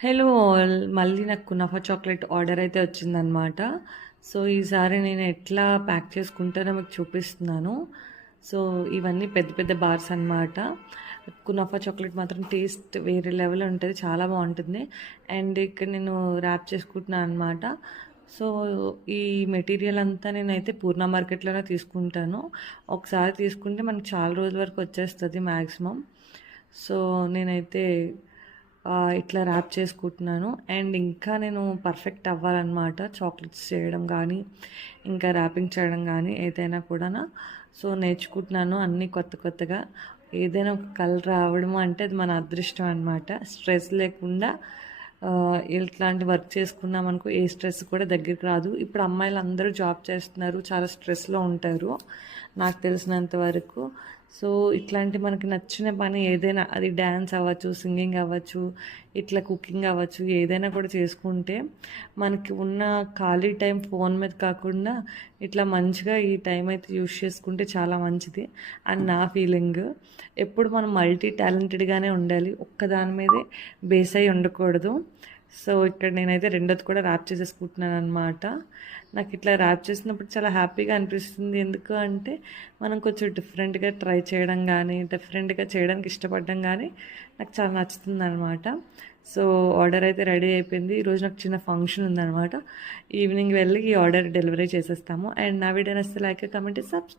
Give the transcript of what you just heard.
Hello all. మళ్ళీ నాకు kunafa chocolate order అయితే వచ్చిందనమాట. సో, ఈసారి నేను ఎట్లా ప్యాక్ చేసుకుంటానో మీకు చూపిస్తున్నాను. సో, ఇవన్నీ పెద్ద పెద్ద బార్స్ అనమాట. కునాఫా చాక్లెట్ మాత్రం టేస్ట్ వేరే లెవెల్ ఉంటది. చాలా బావుంటుంది. అండ్ ఇక్కడ నేను ర్యాప్ చేసుకుంటున్నాను అనమాట. సో, ఈ మెటీరియల్ అంతా నేనైతే పూర్ణ మార్కెట్‌లోనే తీసుకుంటాను. ఒకసారి తీసుకుంటే మనకి చాలా రోజుల వరకు వచ్చేస్తది మాక్సిమం. సో, నేనైతే ఇట్లా ర్యాప్ చేసుకుంటున్నాను. అండ్ ఇంకా నేను పర్ఫెక్ట్ అవ్వాలన్నమాట చాక్లెట్స్ చేయడం కానీ, ఇంకా ర్యాపింగ్ చేయడం కానీ ఏదైనా కూడాను. సో, నేర్చుకుంటున్నాను అన్నీ కొత్త కొత్తగా. ఏదైనా ఒక కలర్ రావడం అంటే అది మన అదృష్టం అనమాట. స్ట్రెస్ లేకుండా ఇట్లాంటి వర్క్ చేసుకున్నామనుకో ఏ స్ట్రెస్ కూడా దగ్గరికి రాదు. ఇప్పుడు అమ్మాయిలందరూ జాబ్ చేస్తున్నారు. చాలా స్ట్రెస్‌లో ఉంటారు నాకు తెలిసినంత వరకు. సో, ఇట్లాంటి మనకి నచ్చిన పని ఏదైనా అది డ్యాన్స్ అవ్వచ్చు, సింగింగ్ అవ్వచ్చు, ఇట్లా కుకింగ్ అవ్వచ్చు, ఏదైనా కూడా చేసుకుంటే మనకి ఉన్న ఖాళీ టైం ఫోన్ మీద కాకుండా ఇట్లా మంచిగా ఈ టైం అయితే యూజ్ చేసుకుంటే చాలా మంచిది అని నా ఫీలింగ్. ఎప్పుడు మనం మల్టీ టాలెంటెడ్‌గానే ఉండాలి. ఒక్కదాని మీదే బేస్ అయ్యి ఉండకూడదు. సో, ఇక్కడ నేనైతే రెండోది కూడా ర్యాప్ చేసేసుకుంటున్నాననమాట. నాకు ఇట్లా ర్యాప్ చేసినప్పుడు చాలా హ్యాపీగా అనిపిస్తుంది. ఎందుకు అంటే మనం కొంచెం డిఫరెంట్‌గా ట్రై చేయడం గానీ, డిఫరెంట్‌గా చేయడానికి ఇష్టపడడం గానీ నాకు చాలా నచ్చుతుందనమాట. సో, ఆర్డర్ అయితే రెడీ అయిపోయింది. ఈరోజు నాకు చిన్న ఫంక్షన్ ఉందనమాట. ఈవినింగ్ వెళ్ళి ఈ ఆర్డర్ డెలివరీ చేసేస్తాము. అండ్ నా వీడియో నచ్చితే లైక్, కామెంట్, సబ్స్క్రైబ్.